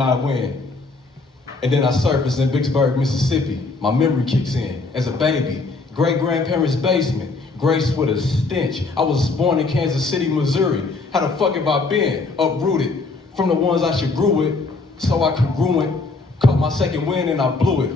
I win. And then I surface in Vicksburg, Mississippi. My memory kicks in as a baby. Great-grandparents' basement, graced with a stench. I was born in Kansas City, Missouri. How the fuck have I been? Uprooted from the ones I should grew with, so I congruent. Caught my second wind and I blew it.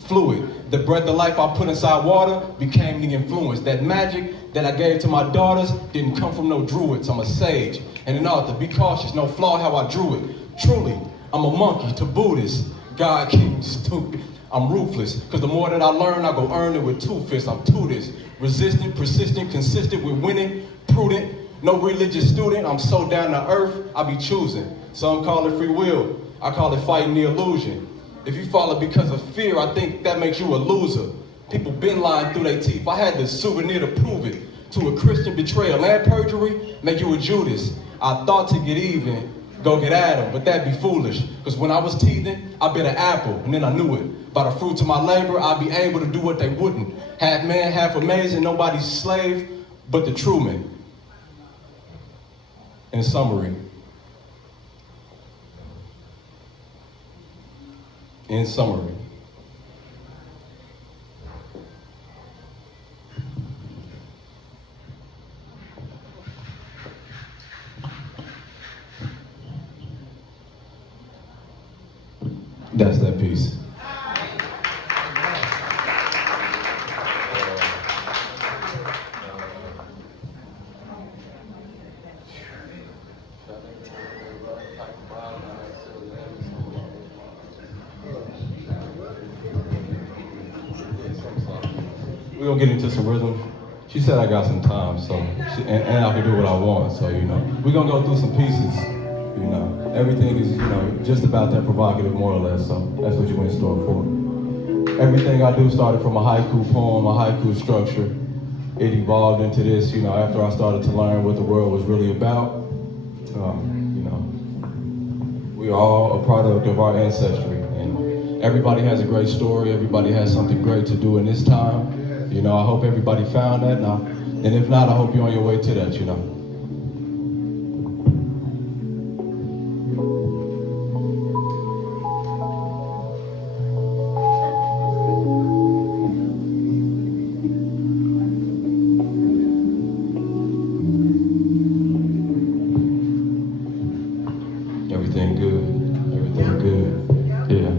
Fluid. The breath of life I put inside water became the influence. That magic that I gave to my daughters didn't come from no druids. I'm a sage and an author. Be cautious, no flaw how I drew it. Truly, I'm a monkey to Buddhists. God king, stupid. I'm ruthless, cause the more that I learn, I go earn it with 2 fists. I'm to this. Resistant, persistent, consistent with winning, prudent, no religious student. I'm so down to earth, I be choosing. Some call it free will, I call it fighting the illusion. If you follow because of fear, I think that makes you a loser. People been lying through their teeth. I had the souvenir to prove it. To a Christian betrayal and perjury, make you a Judas. I thought to get even, go get at him, but that'd be foolish. Cause when I was teething, I bit an apple, and then I knew it. By the fruits of my labor, I'd be able to do what they wouldn't. Half man, half amazing, nobody's slave, but the true man. In summary, that's that piece. We're gonna get into some rhythm. She said I got some time, so and I can do what I want. So we're gonna go through some pieces. Everything is just about that provocative, more or less. So that's what you're in store for. Everything I do started from a haiku poem, a haiku structure. It evolved into this, after I started to learn what the world was really about. We are all a product of our ancestry, and everybody has a great story. Everybody has something great to do in this time. I hope everybody found that, and if not, I hope you're on your way to that. Everything good, yeah.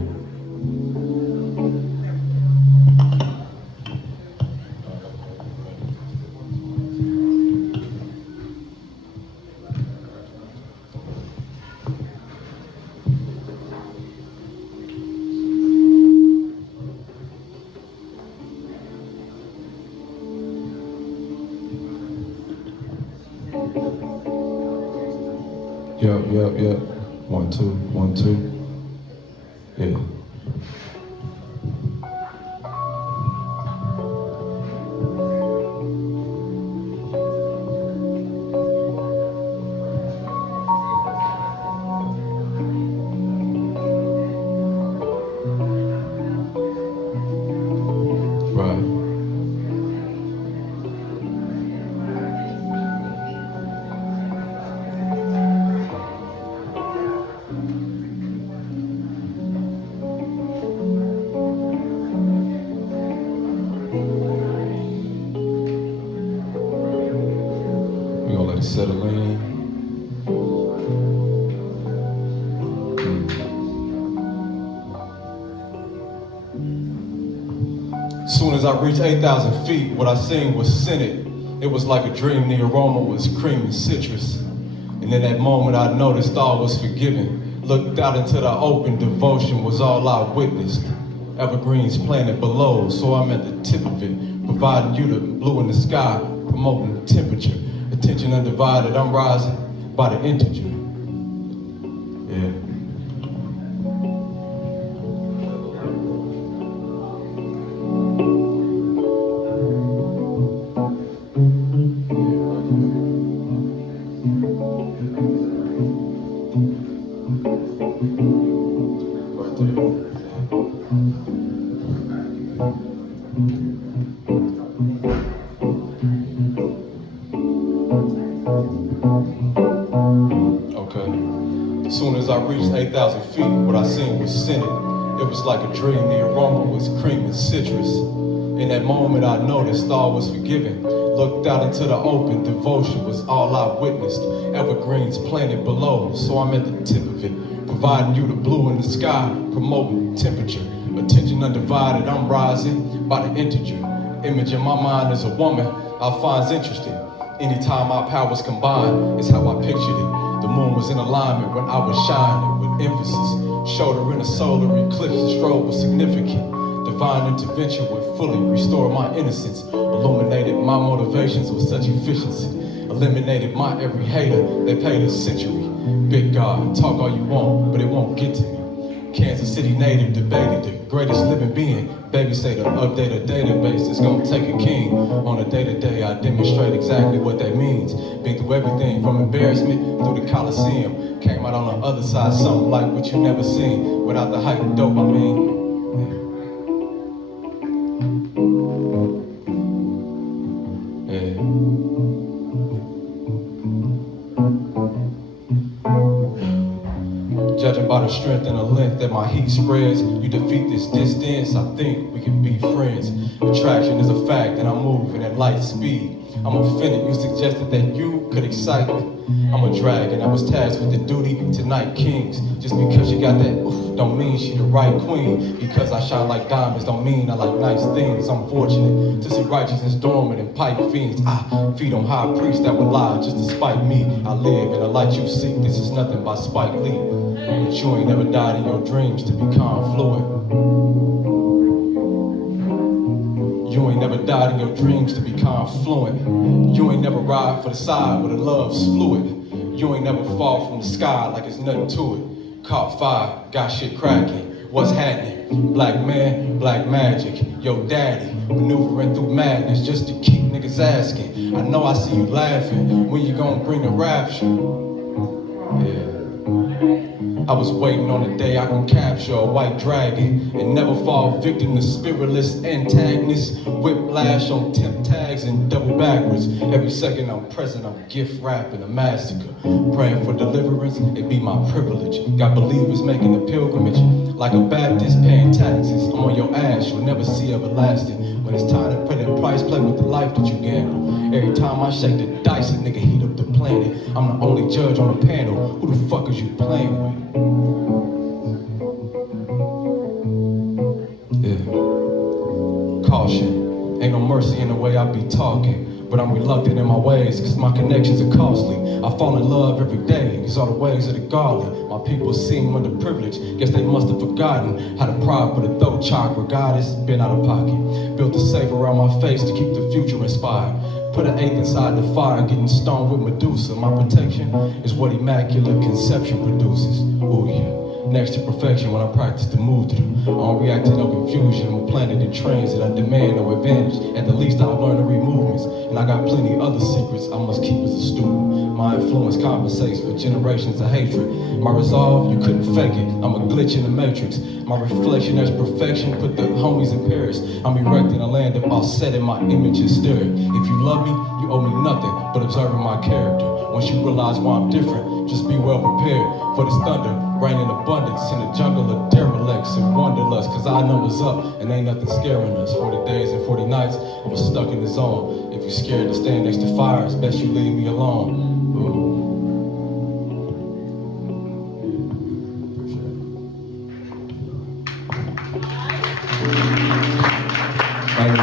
Yep. 1, 2, 1, 2. Yeah. Right. We're gonna let it settle in. Soon as I reached 8,000 feet, what I seen was scented. It was like a dream, the aroma was cream and citrus. And in that moment I noticed all was forgiven. Looked out into the open, devotion was all I witnessed. Evergreens planted below, so I'm at the tip of it. Providing you the blue in the sky, promoting temperature. Attention undivided, I'm rising by the integer. Yeah. Okay. As soon as I reached 8,000 2,000 feet, what I seen was Senate. It was like a dream, the aroma was cream and citrus. In that moment I noticed all was forgiven. Looked out into the open, devotion was all I witnessed. Evergreens planted below, so I'm at the tip of it. Providing you the blue in the sky, promoting temperature. Attention undivided, I'm rising by the integer. Image in my mind is a woman I find interesting. Anytime our powers combine, is how I pictured it. The moon was in alignment when I was shining with emphasis. Shoulder in a solar eclipse, the strobe was significant. Divine intervention would fully restore my innocence. Illuminated my motivations with such efficiency. Eliminated my every hater, they paid a century. Big God, talk all you want, but it won't get to me. Kansas City native debated the greatest living being. Baby say to update a database, it's gonna take a king. On a day-to-day, I demonstrate exactly what that means. Been through everything from embarrassment through the Coliseum. Came out on the other side, something like what you never seen. Without the hype and dope, I mean. Judging by the strength and the length that my heat spreads, you defeat this distance, I think we can be friends. Attraction is a fact and I'm moving at light speed. I'm offended you suggested that you could excite me. I'm a dragon that was tasked with the duty to night kings. Just because she got that oof, don't mean she the right queen. Because I shine like diamonds don't mean I like nice things. I'm fortunate to see righteousness dormant and pipe fiends. I feed on high priests that would lie just to spite me. I live in the light you seek, this is nothing by Spike Lee. But you ain't never died in your dreams to be confluent. You ain't never died in your dreams to be confluent. You ain't never ride for the side where the love's fluid. You ain't never fall from the sky like it's nothing to it. Caught fire, got shit cracking. What's happening? Black man, black magic. Yo daddy, maneuvering through madness just to keep niggas asking. I know I see you laughing. When you gonna bring the rapture? Yeah. I was waiting on the day I can capture a white dragon and never fall victim to spiritless antagonists. Whiplash on temp tags and double backwards. Every second I'm present, I'm gift wrapping a massacre. Praying for deliverance, it be my privilege. Got believers making a pilgrimage. Like a Baptist paying taxes. I'm on your ass, you'll never see everlasting. When it's time to pay the price, play with the life that you gamble. Every time I shake the dice, a nigga heat up the planet. I'm the only judge on the panel. Who the fuck is you playing with? Yeah. Caution. Ain't no mercy in the way I be talking. But I'm reluctant in my ways, cause my connections are costly. I fall in love every day, these are the ways of the godly. My people seem underprivileged, guess they must have forgotten how to pride for the throat chakra. God has been out of pocket. Built a safe around my face to keep the future inspired. Put an eighth inside the fire, getting stoned with Medusa. My protection is what immaculate conception produces. Ooh yeah. Next to perfection when I practice the mudra. I don't react to no confusion. I'm a planet in transit. I demand no advantage. At the least I've learned to read movements. And I got plenty other secrets I must keep as a student. My influence compensates for generations of hatred. My resolve, you couldn't fake it. I'm a glitch in the matrix. My reflection as perfection put the homies in Paris. I'm erecting a land of all set in my image and spirit. If you love me, you owe me nothing but observing my character. Once you realize why I'm different, just be well prepared for this thunder. Rain in abundance in a jungle of derelicts and wanderlust. Cause I know what's up and ain't nothing scaring us. 40 days and 40 nights, I was stuck in the zone. If you're scared to stand next to fire, it's best you leave me alone.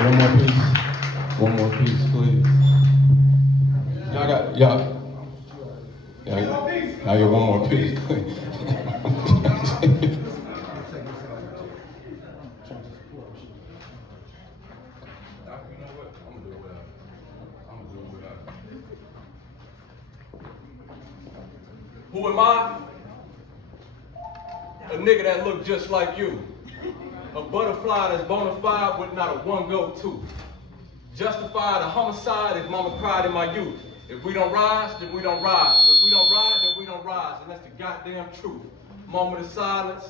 One more piece. One more piece, please. Y'all got, y'all. I get one more piece, please. Who am I? A nigga that look just like you. A butterfly that's bona fide with not a one go-to. Justified a homicide if mama cried in my youth. If we don't rise, then we don't ride. If we don't ride, then we don't rise. And that's the goddamn truth. Moment of silence.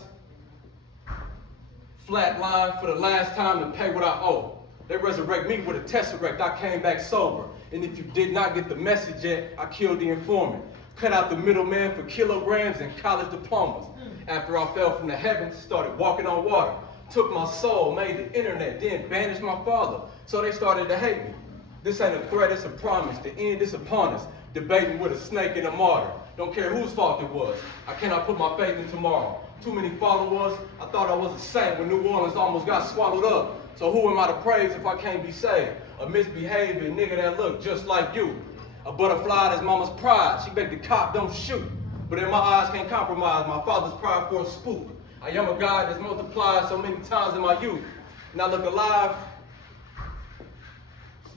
Flat line for the last time to pay what I owe. They resurrect me with a tesseract, I came back sober. And if you did not get the message yet, I killed the informant. Cut out the middleman for kilograms and college diplomas. After I fell from the heavens, started walking on water. Took my soul, made the internet, then banished my father. So they started to hate me. This ain't a threat, it's a promise. The end is upon us. Debating with a snake and a martyr. Don't care whose fault it was. I cannot put my faith in tomorrow. Too many followers. I thought I was a saint when New Orleans almost got swallowed up. So who am I to praise if I can't be saved? A misbehaving nigga that look just like you. A butterfly that's mama's pride. She begged the cop, don't shoot. But in my eyes can't compromise my father's pride for a spook. I am a God that's multiplied so many times in my youth. And I look alive.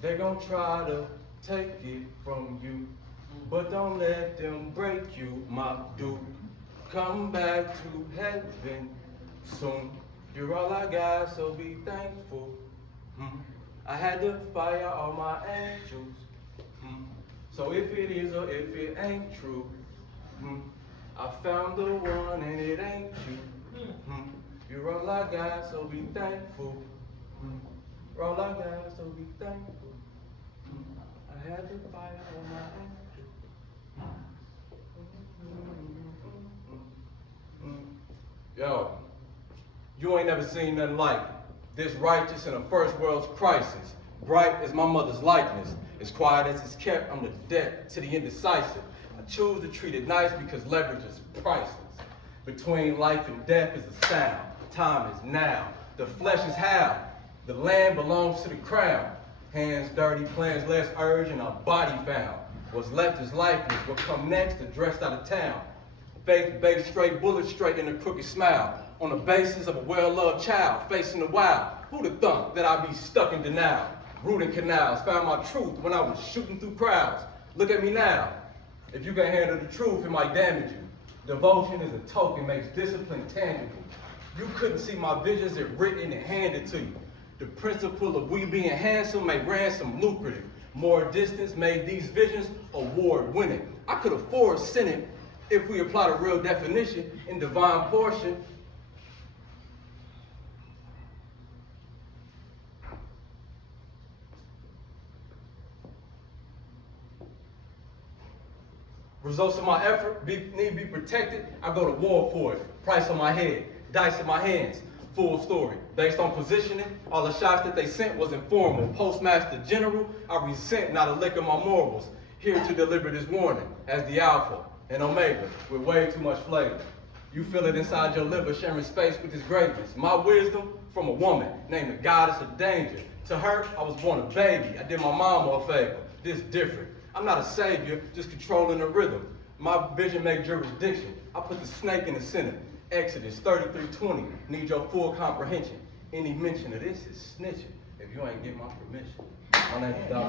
They gon' try to take it from you. But don't let them break you, my dude. Come back to heaven soon. You're all I got, so be thankful. I had to fire all my angels. So if it is or if it ain't true, I found the one and it ain't you. You're all I got, so be thankful. You're all I got, so be thankful. I had to fire all my angels. Yo, you ain't never seen nothing like it. This righteous in a first world's crisis. Bright as my mother's likeness. As quiet as it's kept, I'm the debt to the indecisive. I choose to treat it nice because leverage is priceless. Between life and death is a sound. Time is now. The flesh is how. The land belongs to the crown. Hands dirty, plans less urge, and a body found. What's left is lifeless. What come next is dressed out of town. Faith baked straight, bullets straight in a crooked smile. On the basis of a well-loved child facing the wild. Who'd have thunk that I'd be stuck in denial? Rooting canals, found my truth when I was shooting through crowds. Look at me now. If you can handle the truth, it might damage you. Devotion is a token, makes discipline tangible. You couldn't see my visions, it written and handed to you. The principle of we being handsome made ransom lucrative. More distance made these visions award-winning. I could afford sinning if we apply the real definition in divine portion. Results of my effort need to be protected. I go to war for it. Price on my head, dice in my hands. Full story. Based on positioning, all the shots that they sent was informal. Postmaster General, I resent not a lick of my morals. Here to deliver this warning as the Alpha and Omega with way too much flavor. You feel it inside your liver, sharing space with this greatness. My wisdom from a woman named the Goddess of Danger. To her, I was born a baby. I did my mama a favor. This different. I'm not a savior, just controlling the rhythm. My vision make jurisdiction. I put the snake in the center. Exodus 33:20. Need your full comprehension. Any mention of this is snitching if you ain't get my permission. My name is Dr.